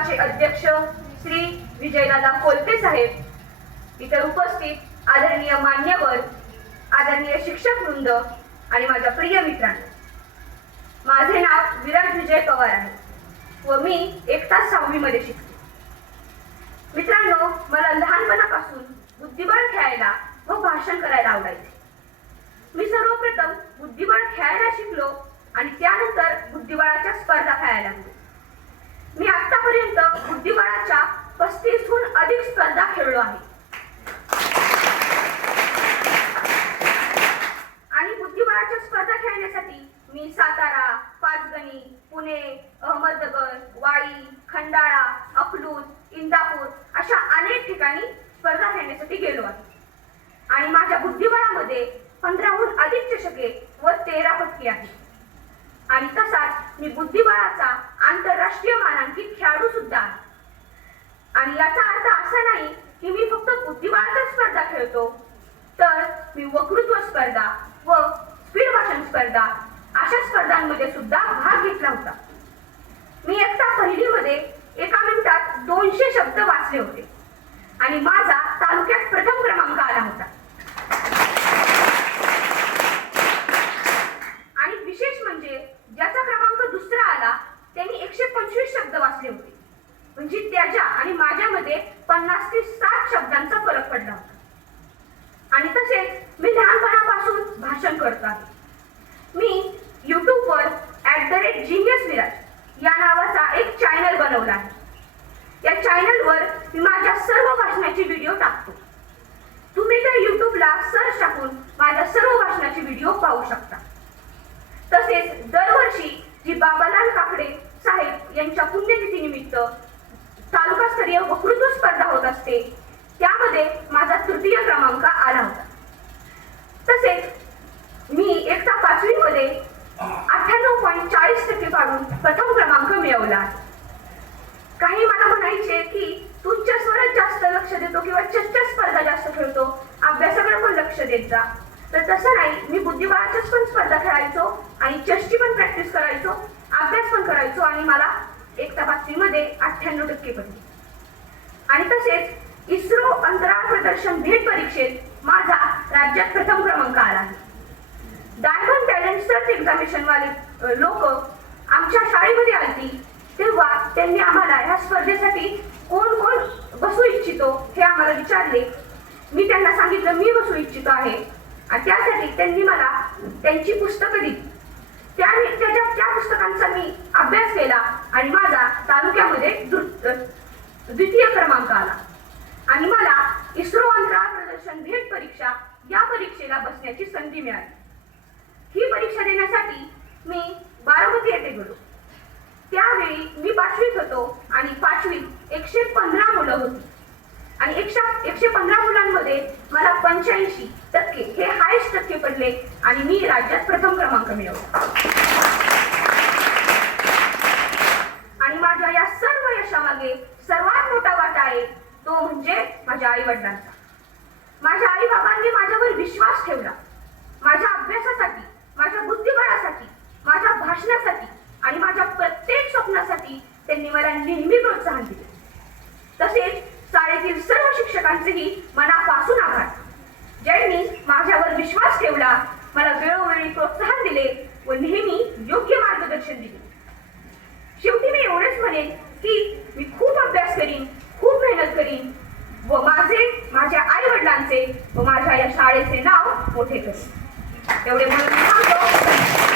विभागाचे अध्यक्ष श्री विजयदादा कोलते साहेब, इतर उपस्थित आदरणीय मान्यवर, आदरणीय शिक्षक वृंद आणि माझ्या प्रिय मित्रांनो, माझे नाव विराज विजय पवार आहे व मी इयत्ता 6वी मध्ये शिकते. मित्रांनो, मला लहानपणापासून बुद्धिबळ खेळायला व भाषण करायला आवडायचे. मी सर्वप्रथम बुद्धिबळ खेळायला शिकलो आणि त्यानंतर बुद्धिबळाच्या स्पर्धा खेळायला लागलो. मी आतापर्यंत बुद्धिबळाच्या 35हून अधिक स्पर्धा खेळलो आहे आणि बुद्धिबळाच्या स्पर्धा खेळण्यासाठी मी सातारा, पाचगणी, पुणे, अहमदनगर, वाई, खंडाळा, अकलूज, इंदापूर अशा अनेक ठिकाणी स्पर्धा खेळण्यासाठी गेलो आहे आणि माझ्या बुद्धिबळामध्ये 15हून अधिक चषके व 13 पदके आहेत. आणि तसाच मी बुद्धिबळाचा आंतरराष्ट्रीय मानांकित खेळाडू सुद्धा आहे. आणि याचा अर्थ असा नाही की मी फक्त बुद्धिबळाच्या स्पर्धा खेळतो, तर मी वक्तृत्व स्पर्धा व स्पीड भाषण स्पर्धा अशा स्पर्धांमध्ये सुद्धा भाग घेतला होता. मी इयत्ता 1ली मध्ये एका मिनिटात 200 शब्द वाचले होते आणि माझा तालुक्यात प्रथम क्रमांक आला होता. आणि विशेष म्हणजे ज्याचा क्रमांक दुसरा आला त्यांनी 125 शब्द वाचले होते. म्हणजे त्याच्या आणि माझ्यामध्ये 50 ते 60 शब्दांचा फरक पडला होता. आणि तसेच मी लहानपणापासून भाषण करतो आहे. मी यूट्यूबवर @geniusviraj या नावाचा एक चॅनल बनवला आहे. या चॅनलवर मी माझ्या सर्व भाषणाचे व्हिडिओ टाकतो. तुम्ही त्या यूट्यूबला सर्च टाकून माझ्या सर्व भाषणाचे व्हिडिओ पाहू शकता. तसेच दरवर्षी जी बाबालाल काकडे साहेब यांच्या पुण्यतिथीनिमित्त तालुकास्तरीय वक्तृत्व स्पर्धा होत असते, त्यामध्ये माझा 3य क्रमांक आला होता. तसेच मी इयत्ता 5वी मध्ये 98.40% पाडून प्रथम क्रमांक मिळवला आहे. काही मला म्हणायचे की तू चेसवरच जास्त लक्ष देतो किंवा चेसच्या स्पर्धा जास्त खेळतो, अभ्यासाकडे पण लक्ष देत जा. तर तसं नाही, मी बुद्धिबळाच्याच पण स्पर्धा खेळायचो आणि चेसची पण प्रॅक्टिस करायचो, अभ्यास पण करायचो आणि मला इयत्ता 5वी मध्ये 98% पडले. आणि तसेच इस्रो अंतराळ प्रदर्शन भेट परीक्षेत माझा राज्यात प्रथम क्रमांक आला आहे. डायमंड टॅलेंट सर्च एक्झामिनेशन वाले लोक आमच्या शाळेमध्ये आली तेव्हा त्यांनी आम्हाला ह्या स्पर्धेसाठी कोण कोण बसू इच्छितो हे आम्हाला विचारले. मी त्यांना सांगितलं मी बसू इच्छितो आहे आणि त्यासाठी त्यांनी मला त्यांची पुस्तकं दिली. त्या पुस्तकांचा मी अभ्यास केला आणि माझा तालुक्यामध्ये 2य क्रमांक आला आणि मला इस्रो अंतराळ प्रदर्शन भेट परीक्षा या परीक्षेला बसण्याची संधी मिळाली. ही परीक्षा देण्यासाठी मी बारामती येथे गेलो. त्यावेळी मी 5वीत होतो आणि 5वीत 115 मुलं होती आणि 115 मुलांमध्ये मला 85% हे हायस्ट टक्के पडले आणि मी राज्यात प्रथम क्रमांक मिळवला. आणि माझ्या या सर्व यशामागे सर्वात मोठा वाटा आहे तो म्हणजे माझ्या आई वडिलांचा. माझ्या आई बाबांनी माझ्यावर विश्वास ठेवला. माझ्या अभ्यासासाठी, माझ्या बुद्धिबळासाठी, माझ्या भाषणासाठी आणि माझ्या प्रत्येक स्वप्नासाठी त्यांनी मला नेहमी प्रोत्साहन दिले. तसेच शाळेतील सर्व शिक्षकांचेही मनापासून आभार, ज्यांनी माझ्यावर विश्वास ठेवला, मला वेळोवेळी प्रोत्साहन दिले व नेहमी योग्य मार्गदर्शन दिले. शेवटी मी एवढेच म्हणेन की मी खूप अभ्यास करीन, खूप मेहनत करीन व माझ्या आई वडिलांचे व माझ्या या शाळेचे नाव मोठे करेन. एवढे म्हणून मी सांगतो.